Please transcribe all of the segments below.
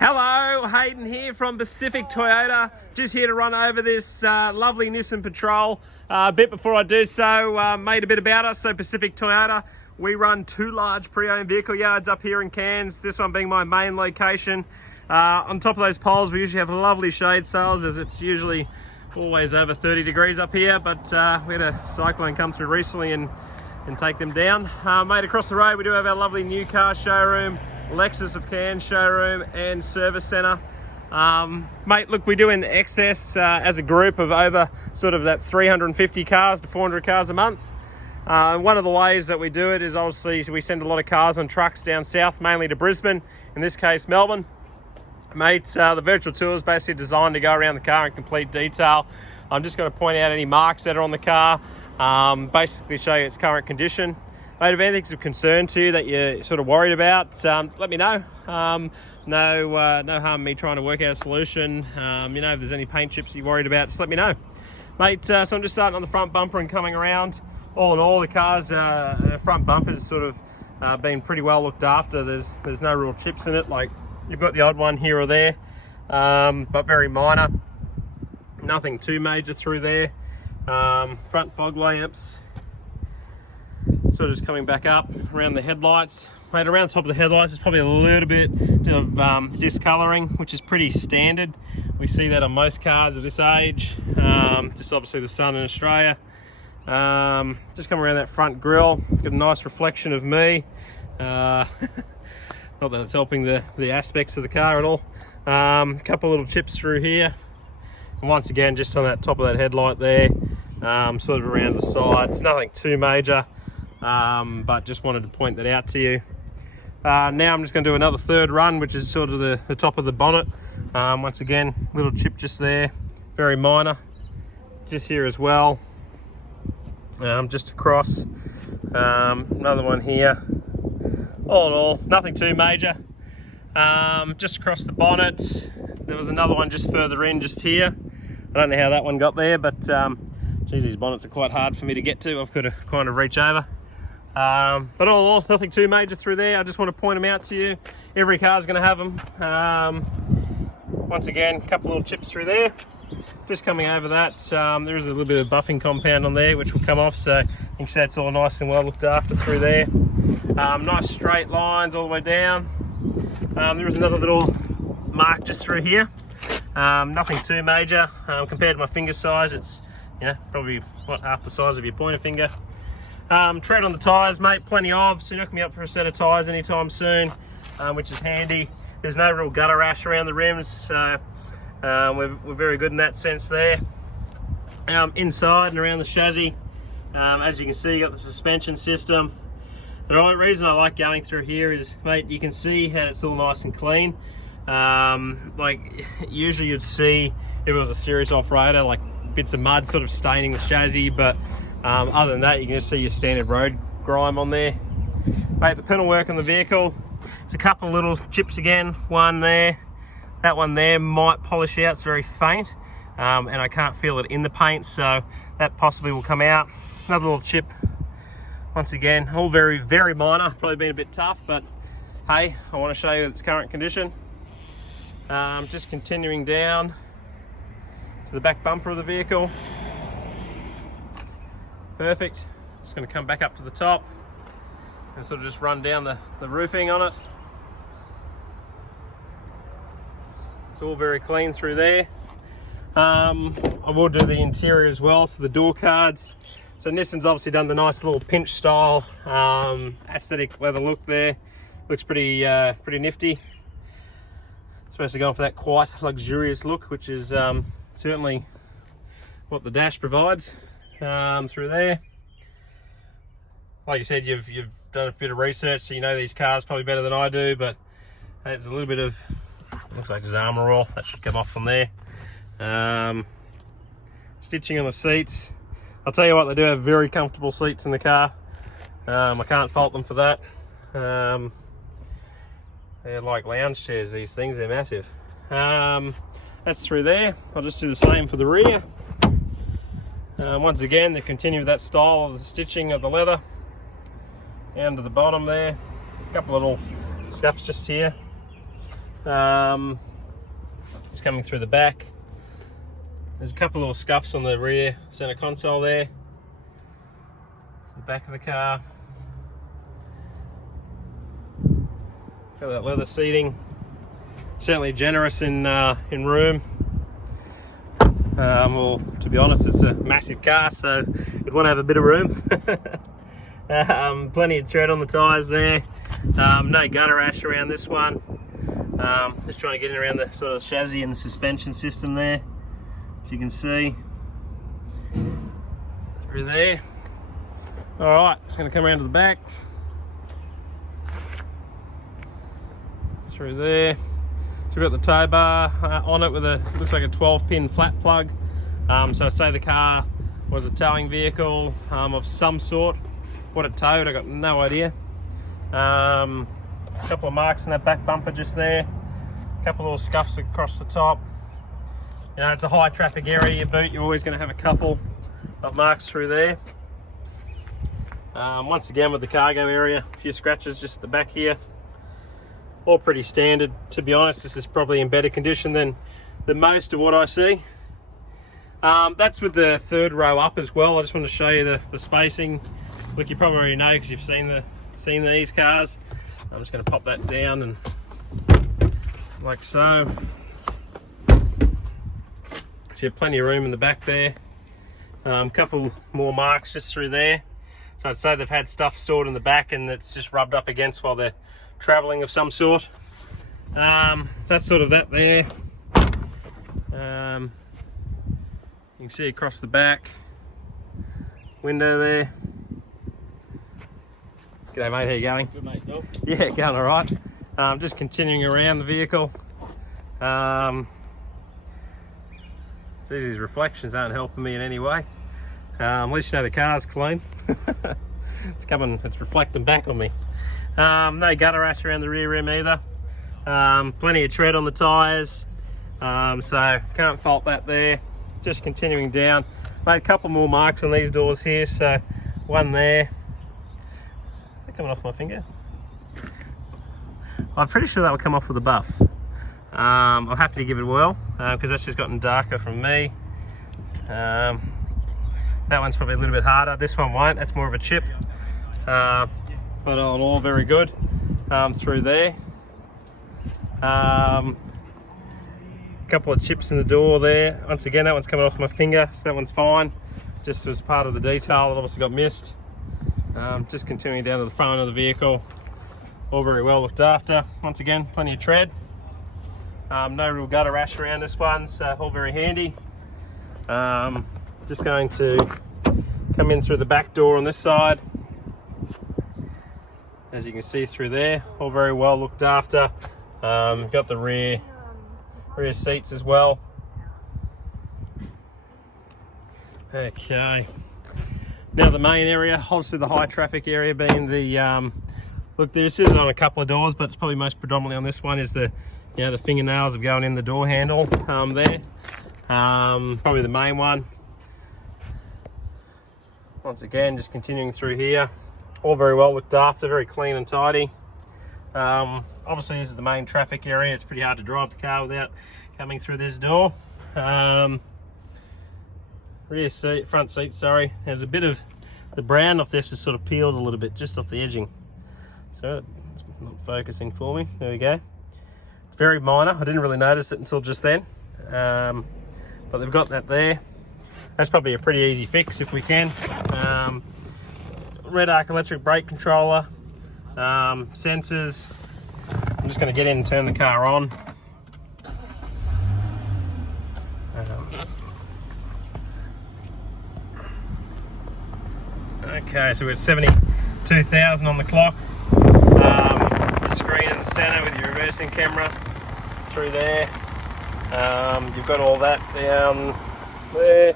Hello, Hayden here from Pacific Toyota. Just here to run over this lovely Nissan Patrol. A bit before I do so, made a bit about us. So Pacific Toyota, we run 2 large pre-owned vehicle yards up here in Cairns, this one being my main location. On top of those poles, we usually have lovely shade sails, as it's usually always over 30 degrees up here, but we had a cyclone come through recently and take them down. Mate, across the road we do have our lovely new car showroom, Lexus of Cairns showroom and service centre. Mate, look, we do in excess as a group of over sort of that 350 cars to 400 cars a month. One of the ways that we do it is obviously we send a lot of cars on trucks down south, mainly to Brisbane, in this case Melbourne. Mate, the virtual tour is basically designed to go around the car in complete detail. I'm just going to point out any marks that are on the car, basically show you its current condition. Mate, if anything's of concern to you that you're sort of worried about, let me know. No harm in me trying to work out a solution. You know, if there's any paint chips you're worried about, just let me know. Mate, so I'm just starting on the front bumper and coming around. All in all, the car's front bumper's sort of been pretty well looked after. There's no real chips in it. Like, you've got the odd one here or there, but very minor. Nothing too major through there. Front fog lamps. Sort of just coming back up around the headlights. Mate, around the top of the headlights, there's probably a little bit of discolouring, which is pretty standard. We see that on most cars of this age. Just obviously the sun in Australia. Just come around that front grille, got a nice reflection of me. Not that it's helping the aspects of the car at all. Couple little chips through here. And once again, just on that top of that headlight there, sort of around the sides. Nothing too major. But just wanted to point that out to you. Now I'm just going to do another third run, which is sort of the top of the bonnet. Once again, little chip just there, very minor. Just here as well, just across. Another one here. All in all, nothing too major. Just across the bonnet, there was another one just further in, just here. I don't know how that one got there, but geez, these bonnets are quite hard for me to get to. I've got to kind of reach over. But all in all, nothing too major through there. I just want to point them out to you. Every car's going to have them. Once again, a couple little chips through there. Just coming over that, there is a little bit of buffing compound on there, which will come off, so you can see it's all nice and well looked after through there. Nice straight lines all the way down. There is another little mark just through here. Nothing too major. Compared to my finger size, it's, you know, probably half the size of your pointer finger. Tread on the tyres, mate, plenty of, so you're not going to be up for a set of tyres anytime soon, which is handy. There's no real gutter rash around the rims, so we're very good in that sense there. Inside and around the chassis, as you can see, you got the suspension system. The reason I like going through here is, mate, you can see how it's all nice and clean. Like, usually you'd see, if it was a serious off-roader, like bits of mud sort of staining the chassis, but other than that, you can just see your standard road grime on there. Mate, the panel work on the vehicle, it's a couple of little chips again, one there, that one there might polish out, it's very faint, and I can't feel it in the paint, so that possibly will come out. Another little chip, once again, all very, very minor, probably been a bit tough, but hey, I want to show you its current condition. Just continuing down to the back bumper of the vehicle. Perfect. Just going to come back up to the top and sort of just run down the roofing on it. It's all very clean through there. I will do the interior as well, so the door cards. So Nissan's obviously done the nice little pinch style aesthetic leather look there. Looks pretty nifty. Especially going for that quite luxurious look, which is certainly what the dash provides. Through there, like you said, you've done a bit of research, so you know these cars probably better than I do, but there's a little bit of, looks like there's armour oil that should come off from there. Stitching on the seats, I'll tell you what, they do have very comfortable seats in the car. I can't fault them for that. They're like lounge chairs, these things, they're massive. That's through there. I'll just do the same for the rear. Once again, they continue with that style of the stitching of the leather down to the bottom there. A couple of little scuffs just here. It's coming through the back. There's a couple little scuffs on the rear center console there. The back of the car. Got that leather seating. Certainly generous in room. Well, to be honest, it's a massive car, so you'd want to have a bit of room. Plenty of tread on the tyres there. No gutter rash around this one. Just trying to get in around the sort of chassis and the suspension system there, as you can see through there. All right, it's going to come around to the back, through there. So we've got the tow bar on it with a, looks like a 12-pin flat plug. So I say the car was a towing vehicle of some sort. What it towed, I got no idea. A couple of marks in that back bumper just there. A couple of little scuffs across the top. You know, it's a high traffic area, your boot, you're always going to have a couple of marks through there. Once again with the cargo area, a few scratches just at the back here. All pretty standard. To be honest, this is probably in better condition than most of what I see. That's with the third row up as well. I just want to show you the spacing. Look, you probably already know because you've seen these cars. I'm just going to pop that down and like so. So you have plenty of room in the back there. Couple more marks just through there. So I'd say they've had stuff stored in the back and it's just rubbed up against while they're traveling of some sort. So that's sort of that there. You can see across the back window there. G'day mate, how you going? Good mate, self? Yeah, going all right. Just continuing around the vehicle. Geez, these reflections aren't helping me in any way. At least you know the car's clean. It's reflecting back on me. No gutter rash around the rear rim either. Plenty of tread on the tyres. So can't fault that there. Just continuing down. Made a couple more marks on these doors here. So one there. They're coming off my finger. I'm pretty sure that will come off with a buff. I'm happy to give it a whirl because that's just gotten darker from me. That one's probably a little bit harder. This one won't. That's more of a chip. But all very good through there. Couple of chips in the door there. Once again, that one's coming off my finger, so that one's fine. Just was part of the detail that obviously got missed. Just continuing down to the front of the vehicle. All very well looked after. Once again, plenty of tread. No real gutter rash around this one, so all very handy. Just going to come in through the back door on this side. As you can see through there, all very well looked after. Got the rear seats as well. Okay. Now the main area, obviously the high traffic area being the, look, this is on a couple of doors, but it's probably most predominantly on this one is the, you know, the fingernails of going in the door handle there. Probably the main one. Once again, just continuing through here. All very well looked after, very clean and tidy. Obviously this is the main traffic area. It's pretty hard to drive the car without coming through this door. Front seat, sorry. There's a bit of the brown off this is sort of peeled a little bit, just off the edging. So it's not focusing for me. There we go. Very minor. I didn't really notice it until just then. But they've got that there. That's probably a pretty easy fix if we can. Red arc electric brake controller, sensors. I'm just going to get in and turn the car on. Okay, so we're at 72,000 on the clock. The screen in the center with your reversing camera through there. You've got all that down there.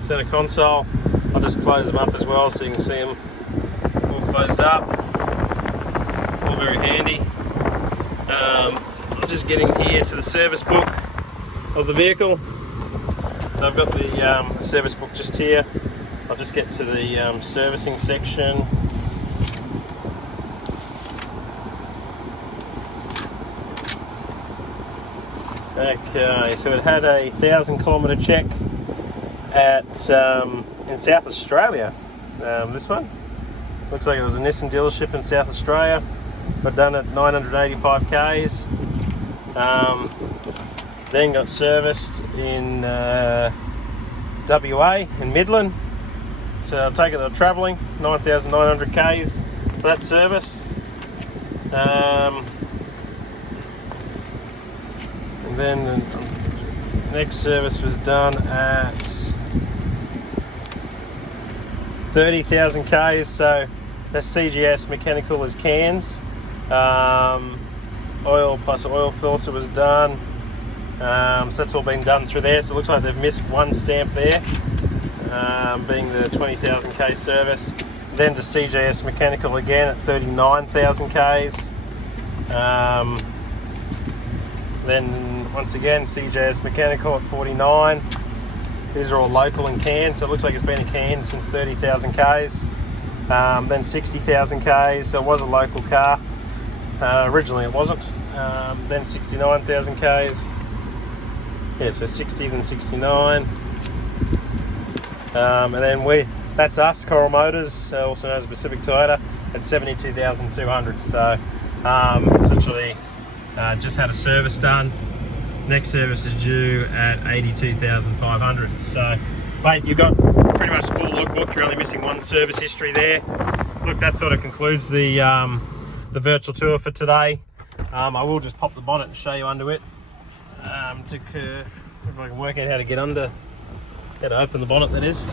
Center console. I'll just close them up as well so you can see them all closed up. All very handy. I'm just getting here to the service book of the vehicle. So I've got the service book just here. I'll just get to the servicing section. Okay, so it had a 1,000-kilometre check at in South Australia. This one looks like it was a Nissan dealership in South Australia, but done at 985 k's. Then got serviced in WA in Midland. So I'll take it they're travelling 9,900 k's for that service. And then the next service was done at 30,000 k's. So that's CGS mechanical as cans. Oil plus oil filter was done. So that's all been done through there. So it looks like they've missed one stamp there, being the 20,000 k service. Then to CGS mechanical again at 39,000 k's. Then once again CJS mechanical at 49. These are all local in Cairns, so it looks like it's been in Cairns since 30,000 k's. Then 60,000 k's, so it was a local car. Originally it wasn't. Then 69,000 k's. Yeah, so 60, then 69. And then that's us, Coral Motors, also known as Pacific Toyota, at 72,200. So essentially just had a service done. Next service is due at 82,500. So, mate, you've got pretty much a full logbook. You're only missing one service history there. Look, that sort of concludes the virtual tour for today. I will just pop the bonnet and show you under it. If I can work out how to get under, how to open the bonnet, that is.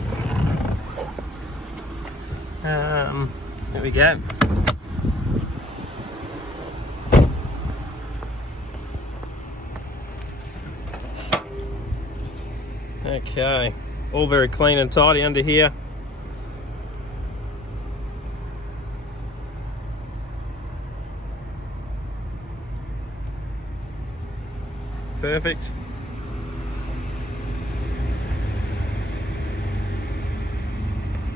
There we go. Okay, all very clean and tidy under here. Perfect.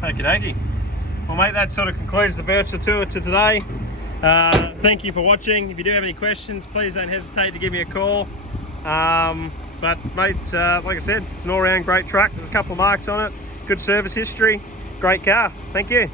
Okie dokie. Well, mate, that sort of concludes the virtual tour to today. Thank you for watching. If you do have any questions, please don't hesitate to give me a call. But mate, like I said, it's an all-round great truck. There's a couple of marks on it. Good service history. Great car. Thank you.